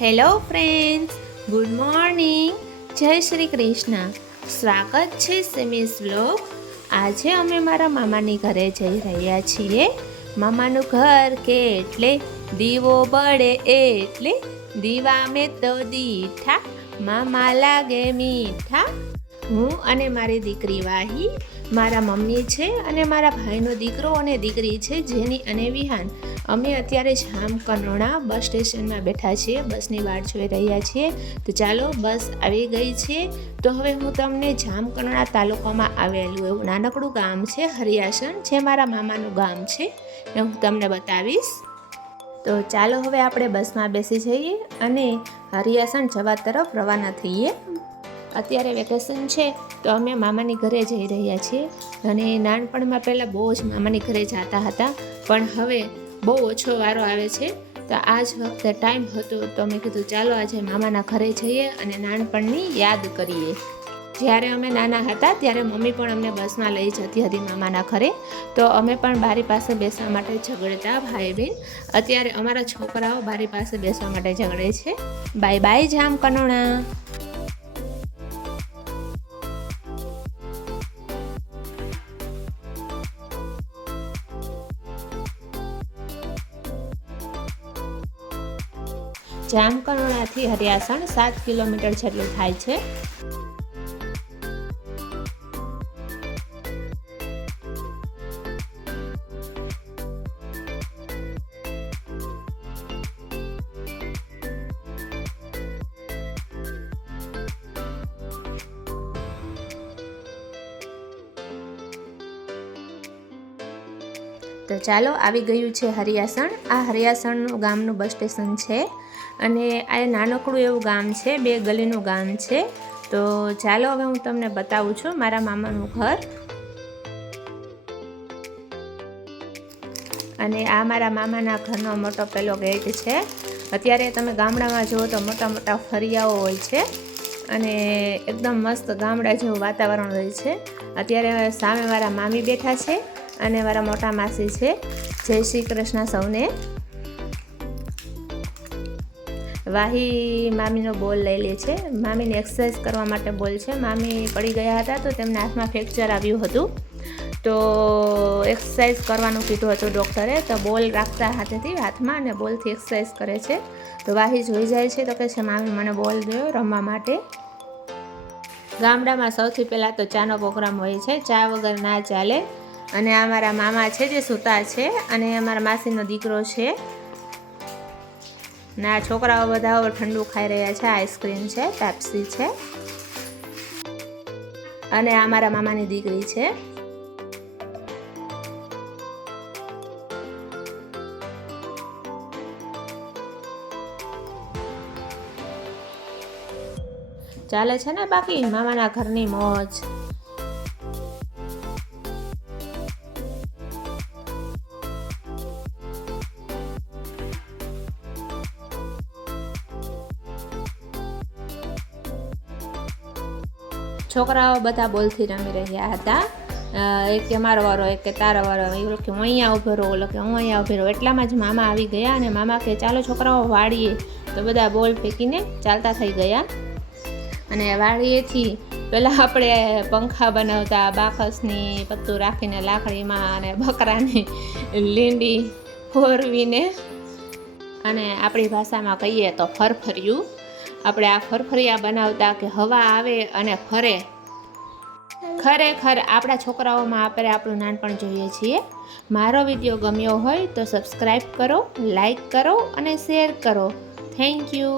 Hello friends, good morning. જય શ્રી કૃષ્ણ. સ્વાગત છે સિમિસ વ્લોગ. આજે અમે મારા મામાની ઘરે જઈ રહ્યા છીએ. મામાનું ઘર કે એટલે દીવો બળે, એટલે દીવા મેં તો દીઠા, મામા લાગે મીઠા. હું અને મારી દીકરી વાહી મારા મમ્મી છે અને મારા ભાઈનો દીકરો અને દીકરી છે, જેની અને વિહાન. અમે અત્યારે જામકંડોળા બસ સ્ટેશનમાં બેઠા છીએ, બસની વાટ જોઈ રહ્યા છીએ. તો ચાલો, બસ આવી ગઈ છે. તો હવે હું તમને જામકનોણા તાલુકામાં આવેલું એવું નાનકડું ગામ છે, હરિયાસણ, જે મારા મામાનું ગામ છે. એ હું તમને બતાવીશ. તો ચાલો, હવે આપણે બસમાં બેસી જઈએ અને હરિયાસણ જવા તરફ રવાના થઈએ. અત્યારે વેકેશન છે, તો અમે મામાની ઘરે જઈ રહ્યા છીએ. અને નાનપણમાં પહેલાં બહુ જ મામાની ઘરે જતા હતા, પણ હવે બહુ ઓછો વારો આવે છે. તો આ જ વખતે ટાઈમ હતો, તો અમે કીધું ચાલો આજે મામાના ઘરે જઈએ અને નાનપણની યાદ કરીએ. જ્યારે અમે નાના હતા, ત્યારે મમ્મી પણ અમને બસમાં લઈ જતી હતી મામાના ઘરે. તો અમે પણ બારી પાસે બેસવા માટે ઝઘડતા ભાઈ બહેન. અત્યારે અમારા છોકરાઓ બારી પાસે બેસવા માટે ઝઘડે છે. બાય બાય જામ કનોણા. જામકંડોળાથી હરિયાસણ સાત કિલોમીટર જેટલું થાય છે. તો ચાલો આવી ગયું છે હરિયાસણ. આ હરિયાસણનું ગામનું બસ સ્ટેશન છે. અને આ નાનકડું એવું ગામ છે, બે ગલીનું ગામ છે. તો ચાલો હવે હું તમને બતાવું છું મારા મામાનું ઘર. અને આ મારા મામાના ઘરનો મોટો પેલો ગેટ છે. અત્યારે તમે ગામડામાં જુઓ તો મોટા મોટા ફરિયાઓ હોય છે અને એકદમ મસ્ત ગામડા જેવું વાતાવરણ હોય છે. અત્યારે સામે મારા મામી બેઠા છે અને મારા મોટા માસી છે. જય શ્રી કૃષ્ણ સૌને. વાહી મામીનો બોલ લઈ લે છે. મામીને એક્સરસાઇઝ કરવા માટે બોલ છે. મામી પડી ગયા હતા તો તેમના હાથમાં ફ્રેક્ચર આવ્યું હતું. તો એક્સરસાઇઝ કરવાનું કીધું હતું ડૉક્ટરે. તો બોલ રાખતા હાથેથી હાથમાં અને બોલથી એક્સરસાઇઝ કરે છે. તો વાહી જોઈ જાય છે. તો કહે છે, મામી, મને બોલ ગયો રમવા માટે. ગામડામાં સૌથી પહેલાં તો ચાનો પ્રોગ્રામ હોય છે. ચા વગર ના ચાલે. અને અમારા મામા છે, જે સૂતા છે. અને અમારા માસીનો દીકરો છે. ને આ છોકરાઓ બધા ઠંડુ ખાઈ રહ્યા છે, આઈસ્ક્રીમ છે, પેપ્સી છે. અને આ મારા મામાની દીકરી છે. ચાલે છે ને બાકી? મામાના ઘરની મોજ. છોકરાઓ બધા બોલથી રમી રહ્યા હતા. એક કે મારો વારો, એક કે તારો વારો એવું કે હું અહીંયા ઊભો રહું, ઓલો કે હું અહીંયા ઊભી રહું. એટલામાં જ મામા આવી ગયા અને મામા કે ચાલો છોકરાઓ વાળીએ. તો બધા બોલ ફેંકીને ચાલતા થઈ ગયા. અને વાળીએથી પહેલાં આપણે પંખા બનાવતા બાકસની પત્તું રાખીને લાકડીમાં અને બકરાની લીંડી ફોરવીને. અને આપણી ભાષામાં કહીએ તો ફરફરિયું. આપણે આ ફરફરિયા બનાવતા કે હવા આવે અને ફરે. ખરેખર આપણા છોકરાઓમાં આપણે આપણું નાનપણ જોઈએ છીએ. મારો વીડિયો ગમ્યો હોય તો સબસ્ક્રાઈબ કરો લાઈક કરો અને શેર કરો. Thank you